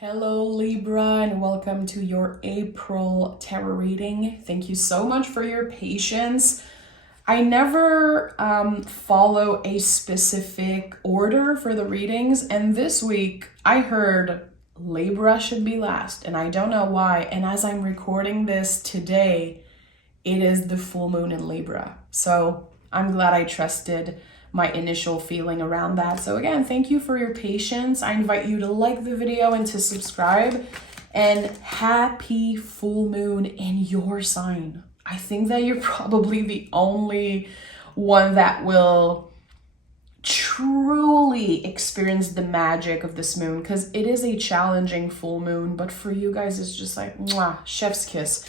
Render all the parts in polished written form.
Hello Libra, and welcome to your April tarot reading. Thank you so much for your patience. I never follow a specific order for the readings, and this week I heard Libra should be last, and I don't know why. And as I'm recording this today, it is the full moon in Libra. So I'm glad I trusted my initial feeling around that. So again, thank you for your patience. I invite you to like the video and to subscribe. And happy full moon in your sign. I think that you're probably the only one that will truly experience the magic of this moon, because it is a challenging full moon, but for you guys it's just like mwah, chef's kiss.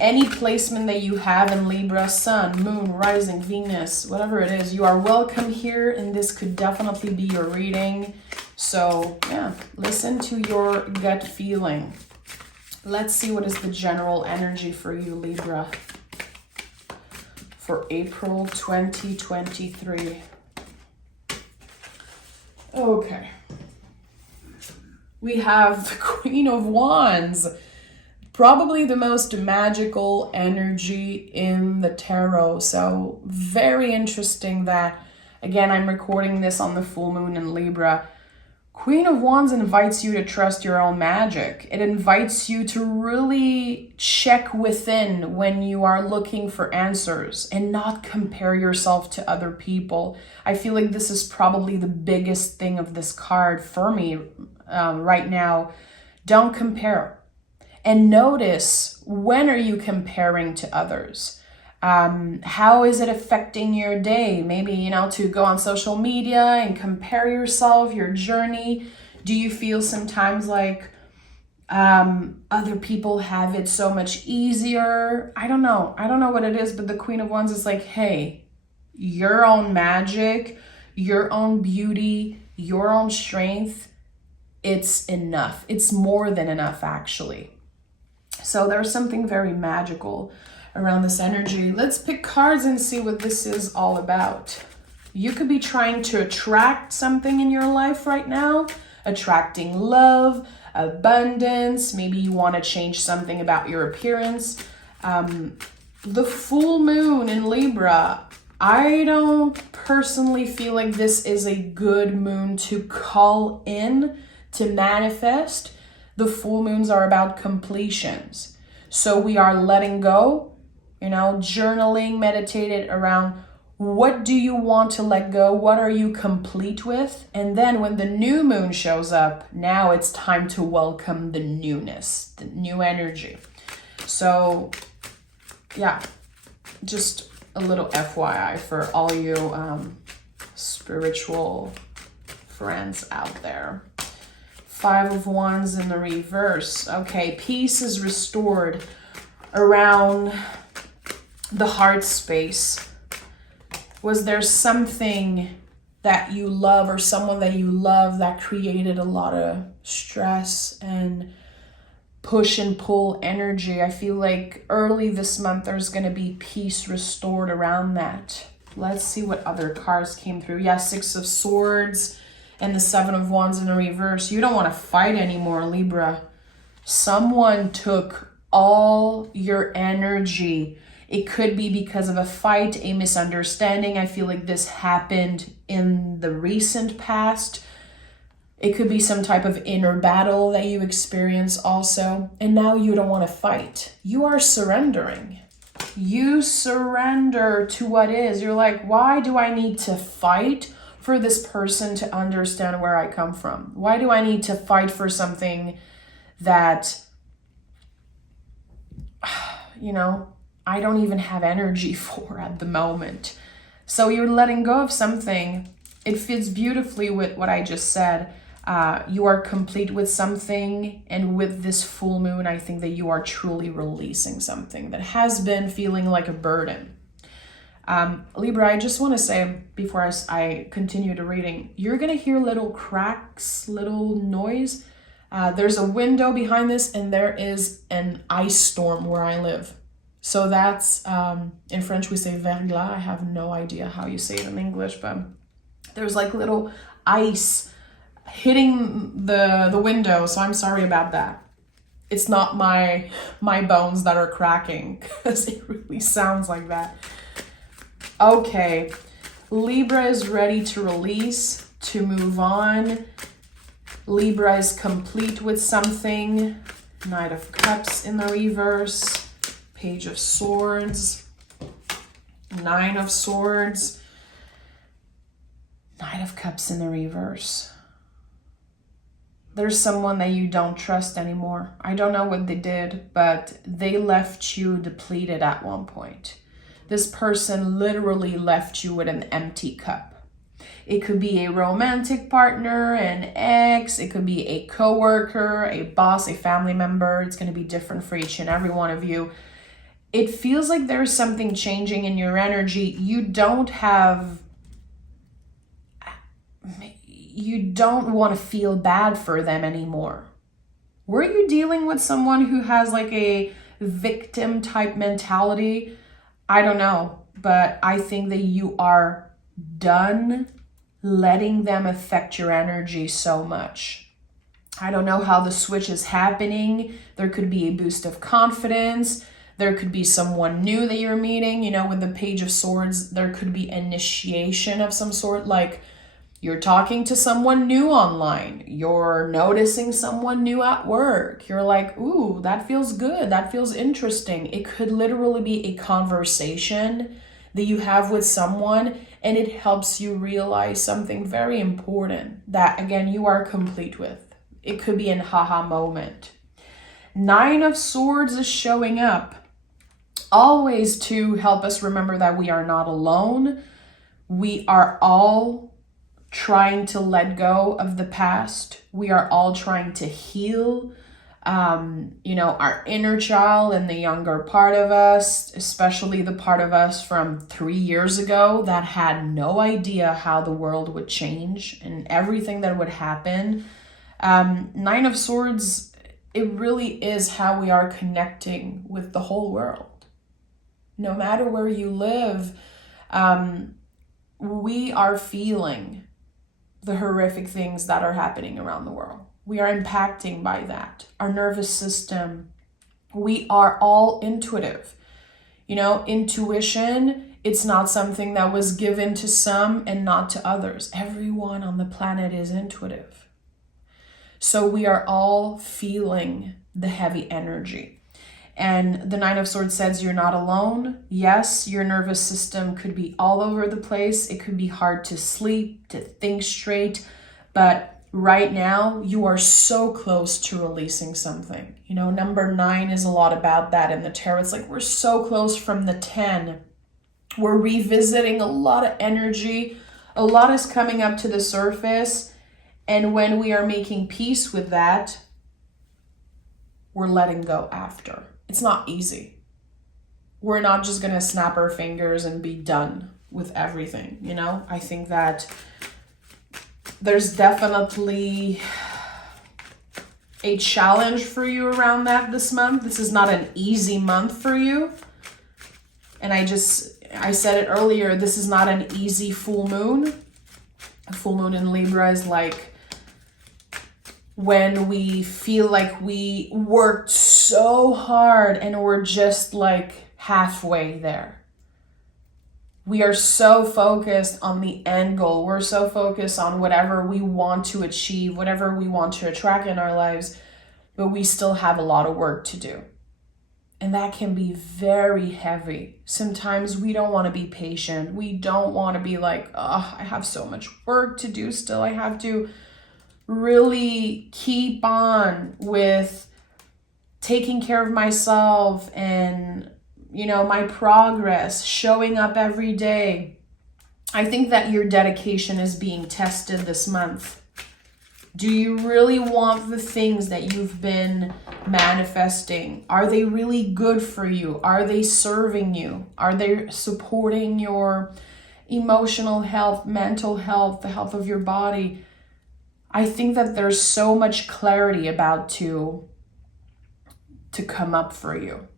Any placement that you have in Libra, Sun, Moon, Rising, Venus, whatever it is, you are welcome here, and this could definitely be your reading. So yeah, listen to your gut feeling. Let's see what is the general energy for you, Libra, for April 2023. Okay. We have the Queen of Wands. Probably the most magical energy in the tarot. So very interesting that, again, I'm recording this on the full moon in Libra. Queen of Wands invites you to trust your own magic. It invites you to really check within when you are looking for answers and not compare yourself to other people. I feel like this is probably the biggest thing of this card for me right now. Don't compare. And notice, when are you comparing to others? How is it affecting your day? Maybe, to go on social media and compare yourself, your journey. Do you feel sometimes like other people have it so much easier? I don't know what it is, but the Queen of Wands is like, hey, your own magic, your own beauty, your own strength, it's enough. It's more than enough, actually. So there's something very magical around this energy. Let's pick cards and see what this is all about. You could be trying to attract something in your life right now, attracting love, abundance. Maybe you want to change something about your appearance. The full moon in Libra, I don't personally feel like this is a good moon to call in, to manifest. The full moons are about completions. So we are letting go, journaling, meditated around what do you want to let go? What are you complete with? And then when the new moon shows up, now it's time to welcome the newness, the new energy. So yeah, just a little FYI for all you spiritual friends out there. Five of Wands in the reverse. Okay, peace is restored around the heart space. Was there something that you love or someone that you love that created a lot of stress and push and pull energy? I feel like early this month there's going to be peace restored around that. Let's see what other cards came through. Yeah, Six of Swords and the Seven of Wands in the reverse. You don't want to fight anymore, Libra. Someone took all your energy. It could be because of a fight, a misunderstanding. I feel like this happened in the recent past. It could be some type of inner battle that you experience also. And now you don't want to fight. You are surrendering. You surrender to what is. You're like, why do I need to fight for this person to understand where I come from? Why do I need to fight for something that, I don't even have energy for at the moment? So you're letting go of something. It fits beautifully with what I just said. You are complete with something, and with this full moon, I think that you are truly releasing something that has been feeling like a burden. Libra, I just want to say before I continue the reading, you're going to hear little cracks, little noise. There's a window behind this, and there is an ice storm where I live. So that's, in French we say verglas. I have no idea how you say it in English, but there's like little ice hitting the window, so I'm sorry about that. It's not my bones that are cracking, because it really sounds like that. Okay, Libra is ready to release, to move on. Libra is complete with something. Knight of Cups in the reverse, Page of Swords, Nine of Swords, Knight of Cups in the reverse. There's someone that you don't trust anymore. I don't know what they did, but they left you depleted at one point. This person literally left you with an empty cup. It could be a romantic partner, an ex, it could be a coworker, a boss, a family member. It's going to be different for each and every one of you. It feels like there's something changing in your energy. You don't want to feel bad for them anymore. Were you dealing with someone who has like a victim type mentality? I don't know, but I think that you are done letting them affect your energy so much. I don't know how the switch is happening. There could be a boost of confidence. There could be someone new that you're meeting. You know, with the Page of Swords, there could be initiation of some sort, like you're talking to someone new online. You're noticing someone new at work. You're like, ooh, that feels good. That feels interesting. It could literally be a conversation that you have with someone, and it helps you realize something very important that, again, you are complete with. It could be an haha moment. Nine of Swords is showing up, always to help us remember that we are not alone. We are all trying to let go of the past. We are all trying to heal. Our inner child and the younger part of us, especially the part of us from 3 years ago that had no idea how the world would change and everything that would happen. Nine of Swords, it really is how we are connecting with the whole world. No matter where you live, we are feeling the horrific things that are happening around the world. We are impacting by that. Our nervous system, we are all intuitive. Intuition, it's not something that was given to some and not to others. Everyone on the planet is intuitive. So we are all feeling the heavy energy. And the Nine of Swords says you're not alone. Yes, your nervous system could be all over the place. It could be hard to sleep, to think straight, but right now, you are so close to releasing something. Number 9 is a lot about that in the tarot. It's like we're so close from the 10. We're revisiting a lot of energy. A lot is coming up to the surface. And when we are making peace with that, we're letting go after. It's not easy. We're not just going to snap our fingers and be done with everything. I think that there's definitely a challenge for you around that this month. This is not an easy month for you. And I said it earlier, this is not an easy full moon. A full moon in Libra is like when we feel like we worked so hard and we're just like halfway there. We are so focused on the end goal. We're so focused on whatever we want to achieve, whatever we want to attract in our lives, but we still have a lot of work to do. And that can be very heavy. Sometimes we don't want to be patient. We don't want to be like, oh, I have so much work to do still. I have to really keep on with taking care of myself and my progress, showing up every day. I think that your dedication is being tested this month. Do you really want the things that you've been manifesting? Are they really good for you? Are they serving you? Are they supporting your emotional health, mental health, the health of your body? I think that there's so much clarity about to come up for you.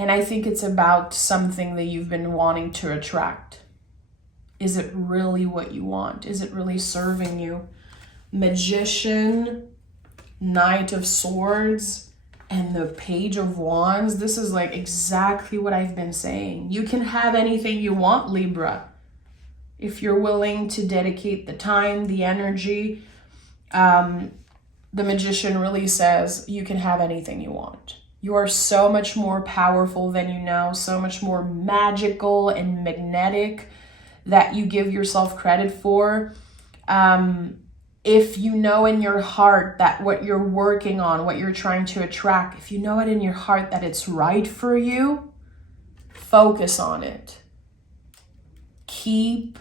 And I think it's about something that you've been wanting to attract. Is it really what you want? Is it really serving you? Magician, Knight of Swords, and the Page of Wands. This is like exactly what I've been saying. You can have anything you want, Libra, if you're willing to dedicate the time, the energy. The Magician really says you can have anything you want. You are so much more powerful than you know, so much more magical and magnetic that you give yourself credit for. If you know in your heart that what you're working on, what you're trying to attract, if you know it in your heart that it's right for you, focus on it. Keep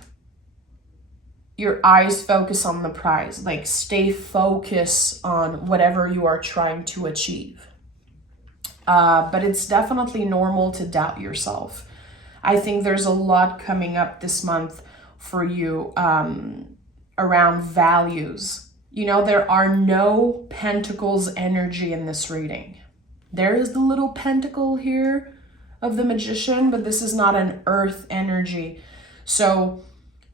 your eyes focused on the prize. Like, stay focused on whatever you are trying to achieve. But it's definitely normal to doubt yourself. I think there's a lot coming up this month for you around values. You know, there are no pentacles energy in this reading. There is the little pentacle here of the Magician, but this is not an earth energy. So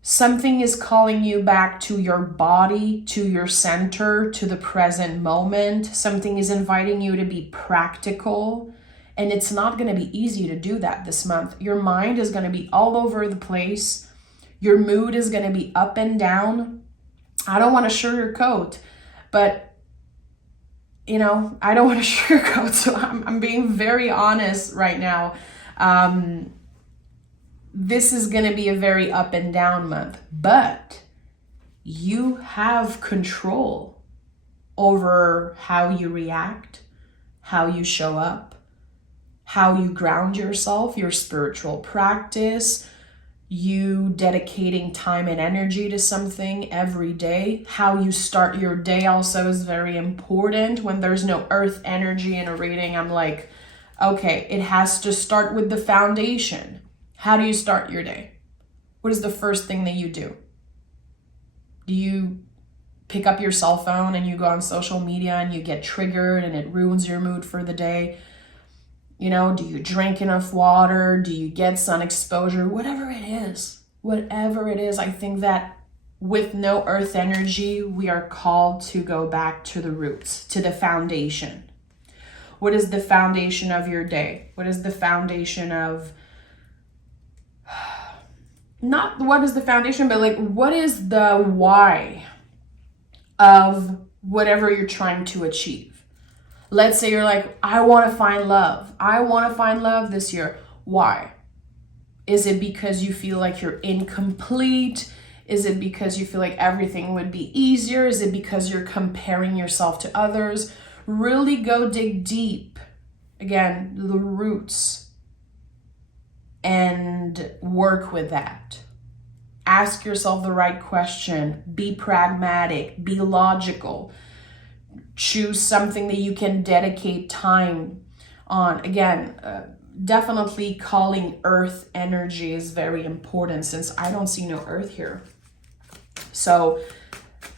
something is calling you back to your body, to your center, to the present moment. Something is inviting you to be practical. And it's not going to be easy to do that this month. Your mind is going to be all over the place. Your mood is going to be up and down. I don't want to sugarcoat, but, you know, I don't want to sugarcoat. So I'm being very honest right now. This is going to be a very up and down month, but you have control over how you react, how you show up, how you ground yourself, your spiritual practice, you dedicating time and energy to something every day. How you start your day also is very important. When there's no earth energy in a reading, I'm like, okay, it has to start with the foundation. How do you start your day? What is the first thing that you do? Do you pick up your cell phone and you go on social media and you get triggered and it ruins your mood for the day? You know, do you drink enough water? Do you get sun exposure? Whatever it is, I think that with no earth energy, we are called to go back to the roots, to the foundation. What is the foundation of your day? What is the foundation of, not what is the foundation, but like, what is the why of whatever you're trying to achieve? Let's say you're like, I want to find love. I want to find love this year. Why? Is it because you feel like you're incomplete? Is it because you feel like everything would be easier? Is it because you're comparing yourself to others? Really go dig deep. Again, the roots, and work with that. Ask yourself the right question. Be pragmatic. Be logical. Choose something that you can dedicate time on. Again, definitely calling earth energy is very important, since I don't see no earth here. So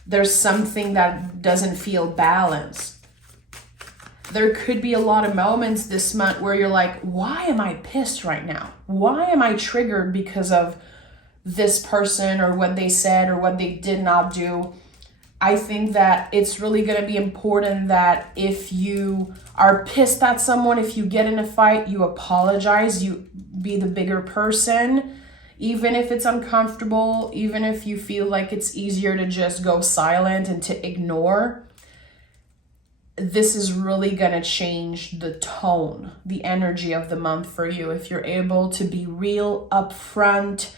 there's something that doesn't feel balanced. There could be a lot of moments this month where you're like, why am I pissed right now? Why am I triggered because of this person or what they said or what they did not do? I think that it's really going to be important that if you are pissed at someone, if you get in a fight, you apologize, you be the bigger person, even if it's uncomfortable, even if you feel like it's easier to just go silent and to ignore. This is really going to change the tone, the energy of the month for you. If you're able to be real, upfront,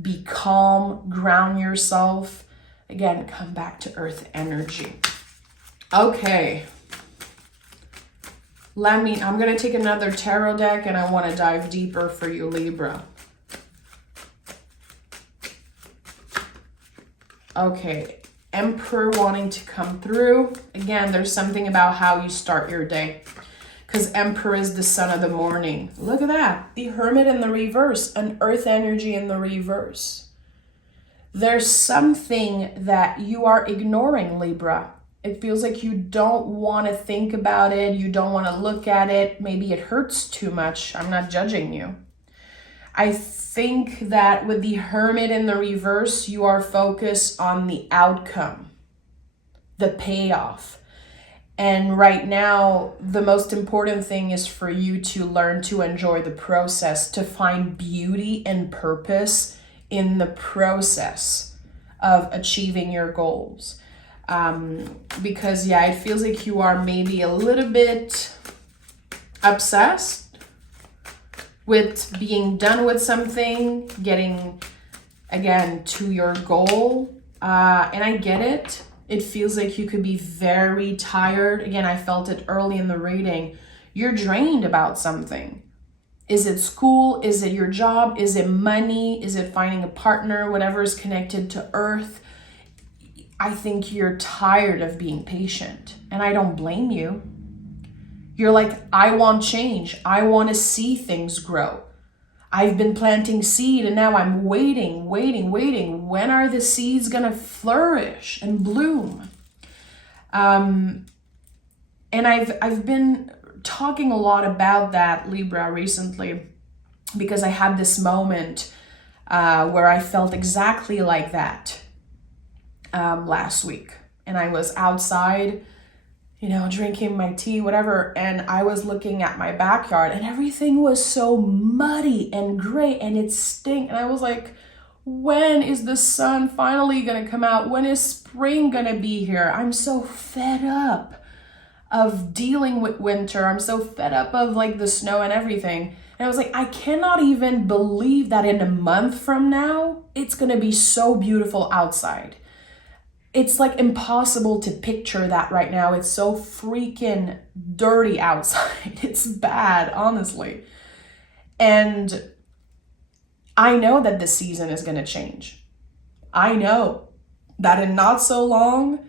be calm, ground yourself. Again, come back to earth energy. Okay. I'm going to take another tarot deck and I want to dive deeper for you, Libra. Okay. Emperor wanting to come through. Again, there's something about how you start your day, because Emperor is the sun of the morning. Look at that. The Hermit in the reverse, an earth energy in the reverse. There's something that you are ignoring, Libra. It feels like you don't want to think about it. You don't want to look at it. Maybe it hurts too much. I'm not judging you. I think that with the Hermit in the reverse, you are focused on the outcome. the payoff. And right now, the most important thing is for you to learn to enjoy the process, to find beauty and purpose in the process of achieving your goals. Because yeah, it feels like you are maybe a little bit obsessed with being done with something, getting again to your goal. And I get it. It feels like you could be very tired. Again, I felt it early in the reading. You're drained about something. Is it school? Is it your job? Is it money? Is it finding a partner? Whatever is connected to earth. I think you're tired of being patient, and I don't blame you. You're like, I want change. I want to see things grow. I've been planting seed and now I'm waiting. When are the seeds going to flourish and bloom? And I've been talking a lot about that, Libra, recently, because I had this moment where I felt exactly like that last week. And I was outside, drinking my tea, whatever. And I was looking at my backyard and everything was so muddy and gray and it stank. And I was like, when is the sun finally going to come out? When is spring going to be here? I'm so fed up of dealing with winter. I'm so fed up of like the snow and everything. And I was like, I cannot even believe that in a month from now, it's going to be so beautiful outside. It's like impossible to picture that right now. It's so freaking dirty outside. It's bad, honestly. And I know that the season is going to change. I know that in not so long,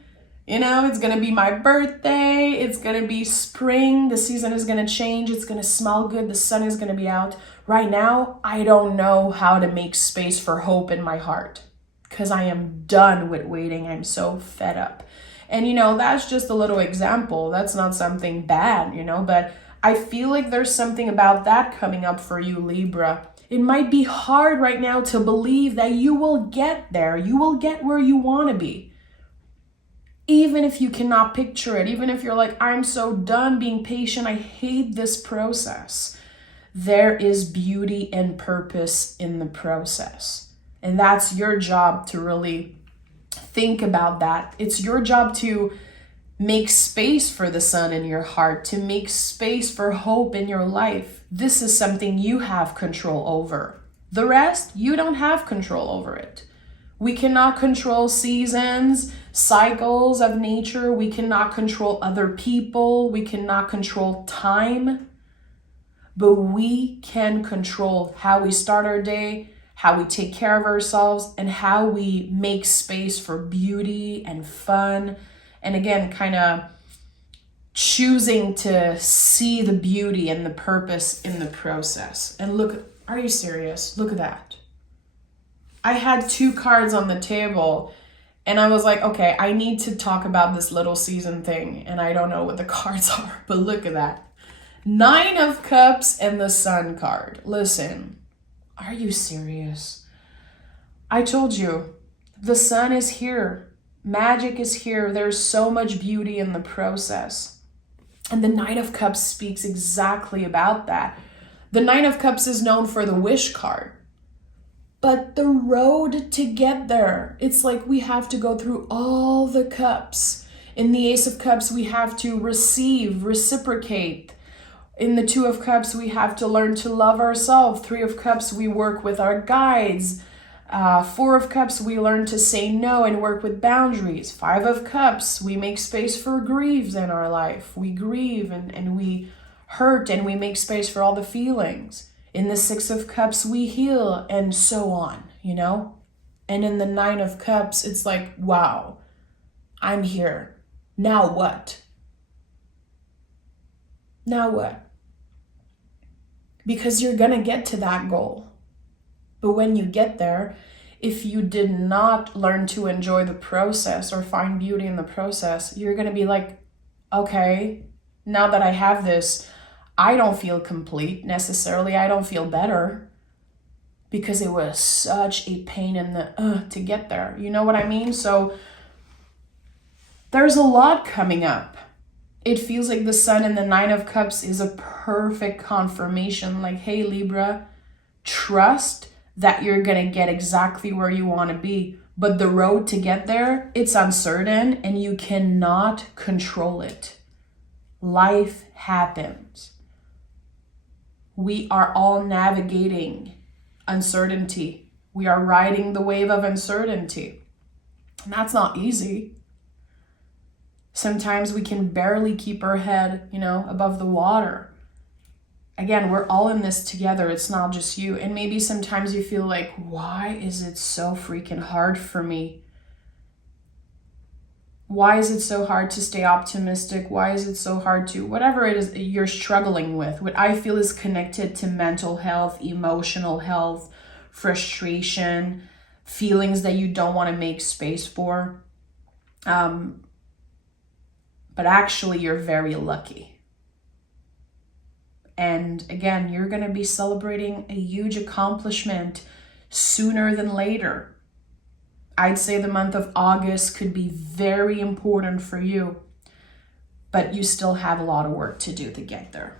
it's going to be my birthday. It's going to be spring. The season is going to change. It's going to smell good. The sun is going to be out. Right now, I don't know how to make space for hope in my heart. Because I am done with waiting. I'm so fed up. And, that's just a little example. That's not something bad, but I feel like there's something about that coming up for you, Libra. It might be hard right now to believe that you will get there. You will get where you want to be. Even if you cannot picture it, even if you're like, I'm so done being patient. I hate this process. There is beauty and purpose in the process. And that's your job to really think about that. It's your job to make space for the sun in your heart, to make space for hope in your life. This is something you have control over. The rest, you don't have control over it. We cannot control seasons, cycles of nature. We cannot control other people. We cannot control time. But we can control how we start our day, how we take care of ourselves, and how we make space for beauty and fun. And again, kind of choosing to see the beauty and the purpose in the process. And look, are you serious? Look at that. I had 2 cards on the table and I was like, okay, I need to talk about this little season thing. And I don't know what the cards are, but look at that. 9 of Cups and the Sun card. Listen. Are you serious? I told you, the sun is here. Magic is here. There's so much beauty in the process. And the 9 of Cups speaks exactly about that. The 9 of Cups is known for the wish card. But the road to get there, it's like we have to go through all the cups. In the Ace of Cups, we have to receive, reciprocate. In the 2 of Cups, we have to learn to love ourselves. 3 of Cups, we work with our guides. 4 of Cups, we learn to say no and work with boundaries. 5 of Cups, we make space for griefs in our life. We grieve and we hurt and we make space for all the feelings. In the 6 of Cups, we heal and so on, And in the 9 of Cups, it's like, wow, I'm here. Now what? Now what? Because you're going to get to that goal. But when you get there, if you did not learn to enjoy the process or find beauty in the process, you're going to be like, okay, now that I have this, I don't feel complete necessarily. I don't feel better because it was such a pain in the to get there. You know what I mean? So There's a lot coming up. It feels like the Sun and the Nine of Cups is a perfect confirmation. Like, hey, Libra, trust that you're going to get exactly where you want to be. But the road to get there, it's uncertain and you cannot control it. Life happens. We are all navigating uncertainty. We are riding the wave of uncertainty. And that's not easy. Sometimes we can barely keep our head, above the water. Again, we're all in this together. It's not just you. And maybe sometimes you feel like, why is it so freaking hard for me? Why is it so hard to stay optimistic? Why is it so hard to, whatever it is you're struggling with, what I feel is connected to mental health, emotional health, frustration, feelings that you don't want to make space for. But actually, you're very lucky. And again, you're going to be celebrating a huge accomplishment sooner than later. I'd say the month of August could be very important for you, but you still have a lot of work to do to get there.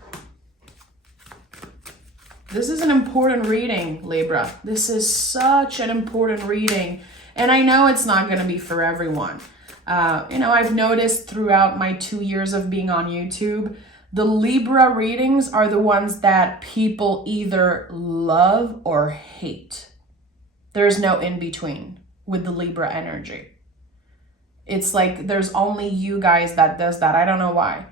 This is an important reading, Libra. This is such an important reading. And I know it's not going to be for everyone. I've noticed throughout my 2 years of being on YouTube, the Libra readings are the ones that people either love or hate. There's no in between with the Libra energy. It's like there's only you guys that does that. I don't know why.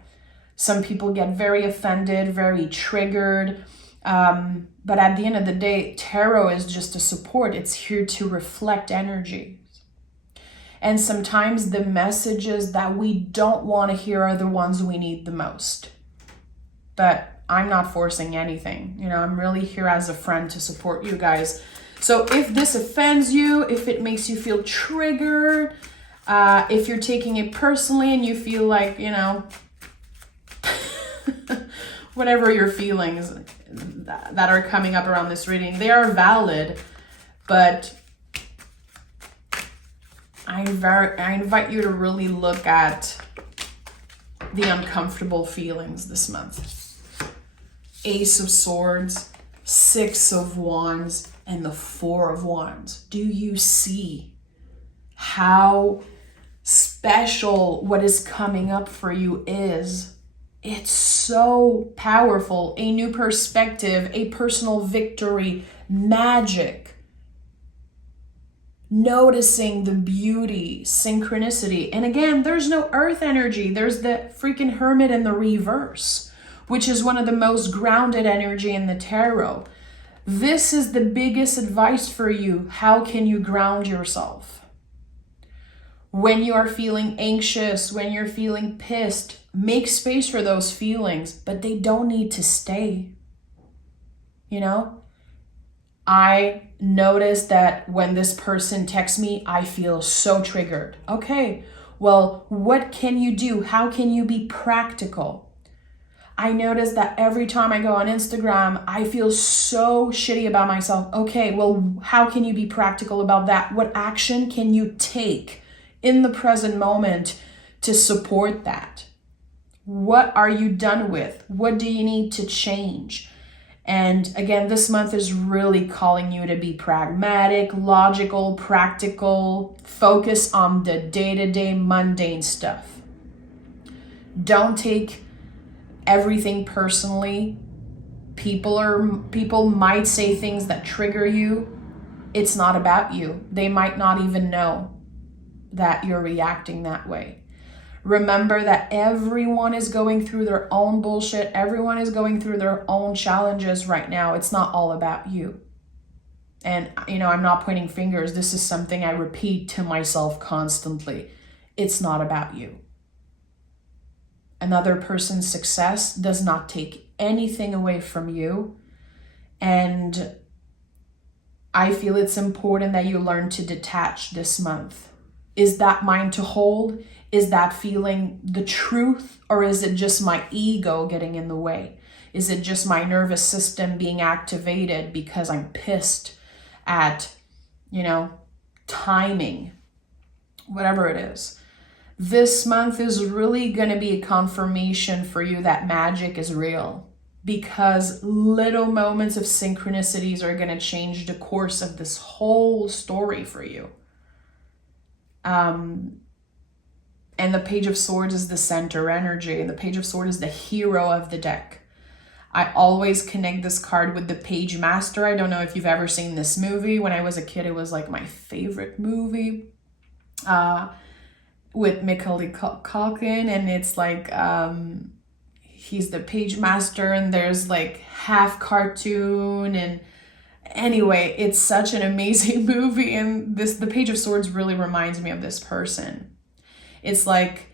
Some people get very offended, very triggered. But at the end of the day, tarot is just a support. It's here to reflect energy. And sometimes the messages that we don't want to hear are the ones we need the most. But I'm not forcing anything. I'm really here as a friend to support you guys. So if this offends you, if it makes you feel triggered, if you're taking it personally and you feel like, whatever your feelings that are coming up around this reading, they are valid, but I invite you to really look at the uncomfortable feelings this month. Ace of Swords, Six of Wands, and the Four of Wands. Do you see how special what is coming up for you is? It's so powerful. A new perspective, a personal victory, magic. Noticing the beauty, synchronicity. And again, there's no earth energy. There's the freaking Hermit in the reverse, which is one of the most grounded energy in the tarot. This is the biggest advice for you. How can you ground yourself? When you are feeling anxious, when you're feeling pissed, make space for those feelings, but they don't need to stay. I notice that when this person texts me, I feel so triggered. Okay, well, what can you do? How can you be practical? I notice that every time I go on Instagram, I feel so shitty about myself. Okay, well, how can you be practical about that? What action can you take in the present moment to support that? What are you done with? What do you need to change? And again, this month is really calling you to be pragmatic, logical, practical, focus on the day-to-day mundane stuff. Don't take everything personally. People might say things that trigger you. It's not about you. They might not even know that you're reacting that way. Remember that everyone is going through their own bullshit. Everyone is going through their own challenges right now. It's not all about you. And, I'm not pointing fingers. This is something I repeat to myself constantly. It's not about you. Another person's success does not take anything away from you. And I feel it's important that you learn to detach this month. Is that mine to hold? Is that feeling the truth, or is it just my ego getting in the way? Is it just my nervous system being activated because I'm pissed at, timing, whatever it is? This month is really going to be a confirmation for you that magic is real, because little moments of synchronicities are going to change the course of this whole story for you. And the Page of Swords is the center energy, and the Page of Swords is the hero of the deck. I always connect this card with the Page Master. I don't know if you've ever seen this movie. When I was a kid, it was like my favorite movie with Macaulay Culkin, and it's like he's the Page Master, and there's like half cartoon, and anyway, it's such an amazing movie, and the Page of Swords really reminds me of this person. It's like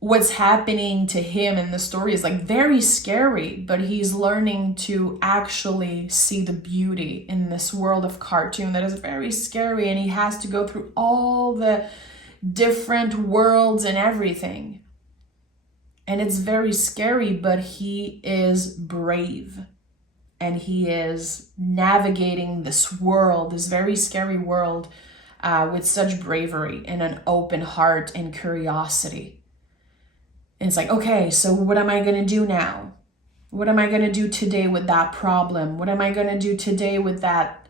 what's happening to him in the story is like very scary, but he's learning to actually see the beauty in this world of cartoon that is very scary, and he has to go through all the different worlds and everything. And it's very scary, but he is brave, and he is navigating this world, this very scary world, with such bravery and an open heart and curiosity. And it's like, okay, so what am I going to do now? What am I going to do today with that problem? What am I going to do today with that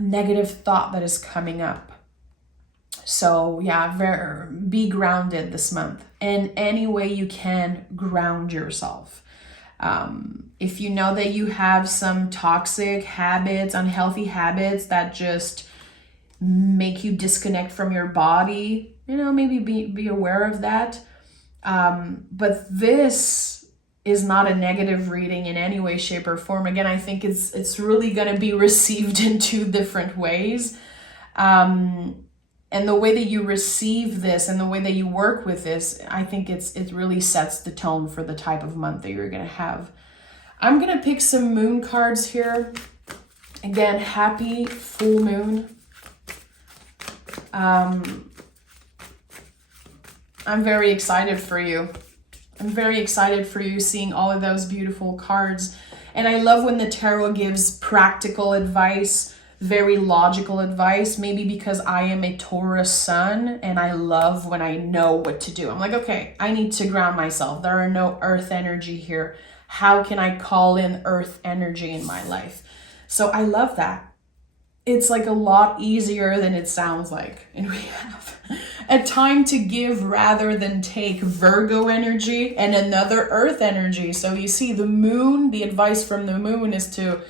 negative thought that is coming up? So yeah, be grounded this month. In any way you can, ground yourself. If you know that you have some toxic habits, unhealthy habits that just make you disconnect from your body, maybe be aware of that. But this is not a negative reading in any way, shape, or form. Again, I think it's really going to be received in two different ways. And the way that you receive this and the way that you work with this, I think it really sets the tone for the type of month that you're going to have. I'm going to pick some moon cards here. Again, happy full moon. I'm very excited for you. I'm very excited for you seeing all of those beautiful cards. And I love when the tarot gives practical advice, very logical advice, maybe because I am a Taurus sun and I love when I know what to do. I'm like, okay, I need to ground myself. There are no earth energy here. How can I call in earth energy in my life? So I love that. It's like a lot easier than it sounds like. And we have a time to give rather than take, Virgo energy, and another earth energy. So you see the moon, the advice from the moon is to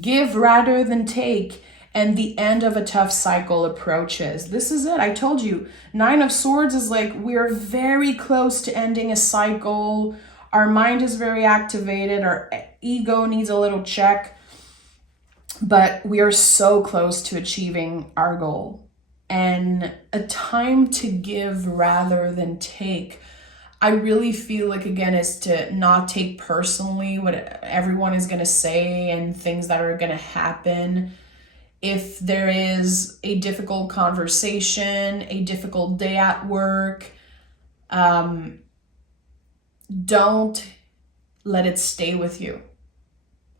give rather than take, and the end of a tough cycle approaches. This is it. I told you, Nine of Swords is like we're very close to ending a cycle. Our mind is very activated. Our ego needs a little check. But we are so close to achieving our goal. And a time to give rather than take, I really feel like, again, is to not take personally what everyone is going to say and things that are going to happen. If there is a difficult conversation, a difficult day at work, don't let it stay with you.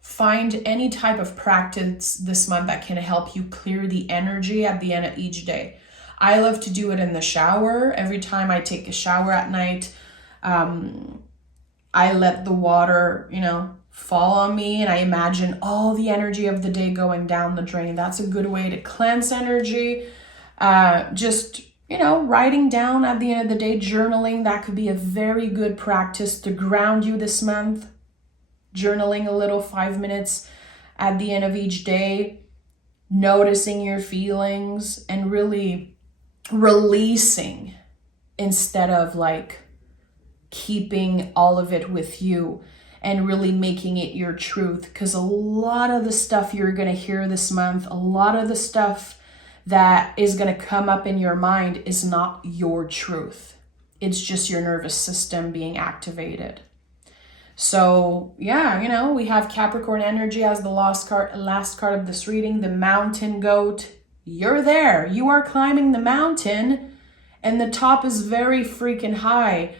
Find any type of practice this month that can help you clear the energy at the end of each day. I love to do it in the shower. Every time I take a shower at night, I let the water, fall on me, and I imagine all the energy of the day going down the drain. That's a good way to cleanse energy. Just, writing down at the end of the day, journaling, that could be a very good practice to ground you this month. Journaling a little, 5 minutes at the end of each day, noticing your feelings and really releasing instead of like keeping all of it with you and really making it your truth. Because a lot of the stuff you're going to hear this month, a lot of the stuff that is going to come up in your mind is not your truth. It's just your nervous system being activated. So yeah, we have Capricorn energy as the last card of this reading, the mountain goat. You're there. You are climbing the mountain, and the top is very freaking high,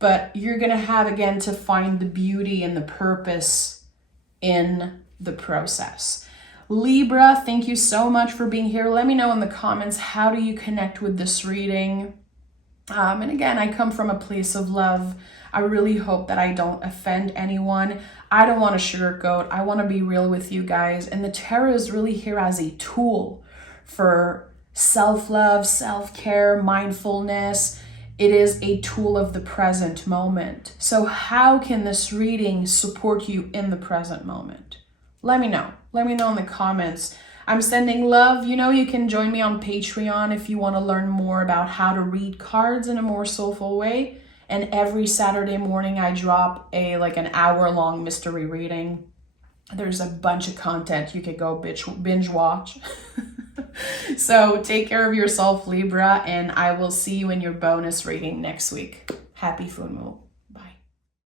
but you're going to have, again, to find the beauty and the purpose in the process. Libra, thank you so much for being here. Let me know in the comments, how do you connect with this reading? And again, I come from a place of love. I really hope that I don't offend anyone. I don't want to sugarcoat. I want to be real with you guys. And the tarot is really here as a tool for self-love, self-care, mindfulness. It is a tool of the present moment. So how can this reading support you in the present moment? Let me know. Let me know in the comments. I'm sending love. You know, you can join me on Patreon if you want to learn more about how to read cards in a more soulful way. And every Saturday morning I drop an hour-long mystery reading. There's a bunch of content you could go binge watch. So take care of yourself, Libra, and I will see you in your bonus reading next week. Happy Full Moon.